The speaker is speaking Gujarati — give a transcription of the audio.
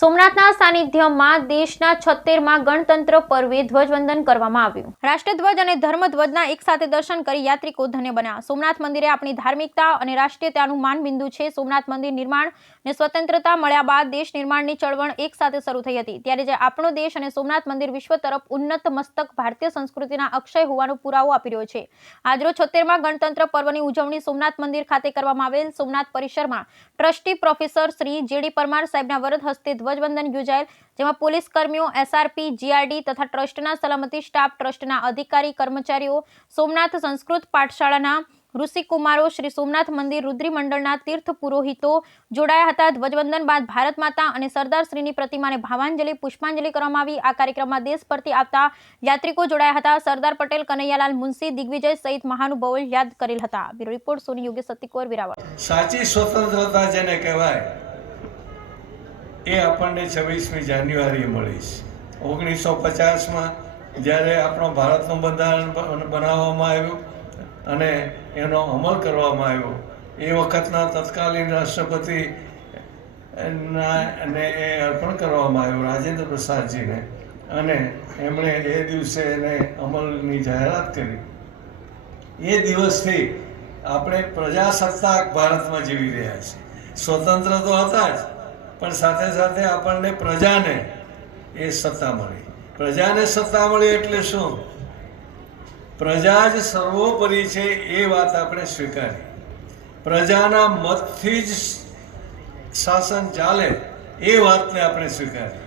સોમનાથના સાનિધ્યમાં દેશના 76મા ગણતંત્ર પર્વે ધ્વજવંદન કરવામાં આવ્યું। રાષ્ટ્રધ્વજ અને ધર્મધ્વજના એકસાથે દર્શન કરી યાત્રિકો ધન્ય બન્યા। સોમનાથ મંદિરે આપણી ધાર્મિકતા અને રાષ્ટ્રીયતાનું માનબિંદુ છે। સોમનાથ મંદિર નિર્માણ અને સ્વતંત્રતા મળ્યા બાદ દેશ નિર્માણની ચળવળ એકસાથે શરૂ થઈ હતી, ત્યારે જે આપણો દેશ અને સોમનાથ મંદિર વિશ્વ તરફ ઉન્નત મસ્તક ભારતીય સંસ્કૃતિના અક્ષય હોવાનો પુરાવો આપી રહ્યો છે। આજરોજ 76મા ગણતંત્ર પર્વની ઉજવણી સોમનાથ મંદિર ખાતે કરવામાં આવેલ। સોમનાથ પરિસરમાં ટ્રસ્ટી પ્રોફેસર શ્રી જે.ડી. પરમાર સાહેબના વરદ હસ્તે ધ્વજવંદન યોજાયેલ, જેમાં પોલીસ કર્મીઓ, એસઆરપી, જીઆરડી તથા ટ્રસ્ટના સલામતી સ્ટાફ, ટ્રસ્ટના અધિકારી કર્મચારીઓ, સોમનાથ સંસ્કૃત પાઠશાળાના ઋષિકુમારો, શ્રી સોમનાથ મંદિર રુદ્રી મંડળના તીર્થ પુરોહિતો જોડાયા હતા। ધ્વજવંદન બાદ ભારત માતા અને સરદાર શ્રીની પ્રતિમાને ભાવાંજલિ, પુષ્પાંજલિ કરવામાં આવી। આ કાર્યક્રમમાં દેશભરથી આવતા યાત્રિકો જોડાયા હતા। સરદાર પટેલ, કનૈયાલાલ મુનશી, દિગ્વિજય સહિત મહાનુભાવો યાદ કરેલ હતા। બ્યુરો રિપોર્ટ, સોની યોગેશ સતીકોર, વેરાવળ। સાચી સ્વતંત્રતા જેને કહેવાય એ આપણને 26મી જાન્યુઆરીએ મળી છે। 1950માં જ્યારે આપણો ભારતનું બંધારણ બનાવવામાં આવ્યું અને એનો અમલ કરવામાં આવ્યો, એ વખતના તત્કાલીન રાષ્ટ્રપતિ ને એ અર્પણ કરવામાં આવ્યું રાજેન્દ્ર પ્રસાદજીને, અને એમણે એ દિવસે એને અમલની જાહેરાત કરી। એ દિવસથી આપણે પ્રજાસત્તાક ભારતમાં જીવી રહ્યા છીએ। સ્વતંત્ર તો હતા જ, પણ સાથે સાથે આપણને પ્રજાને એ સત્તા મળી। પ્રજાને સત્તા મળી એટલે શું? પ્રજા જ સર્વોપરી છે એ વાત આપણે સ્વીકારી। પ્રજાના મતથી જ શાસન ચાલે એ વાતને આપણે સ્વીકારી।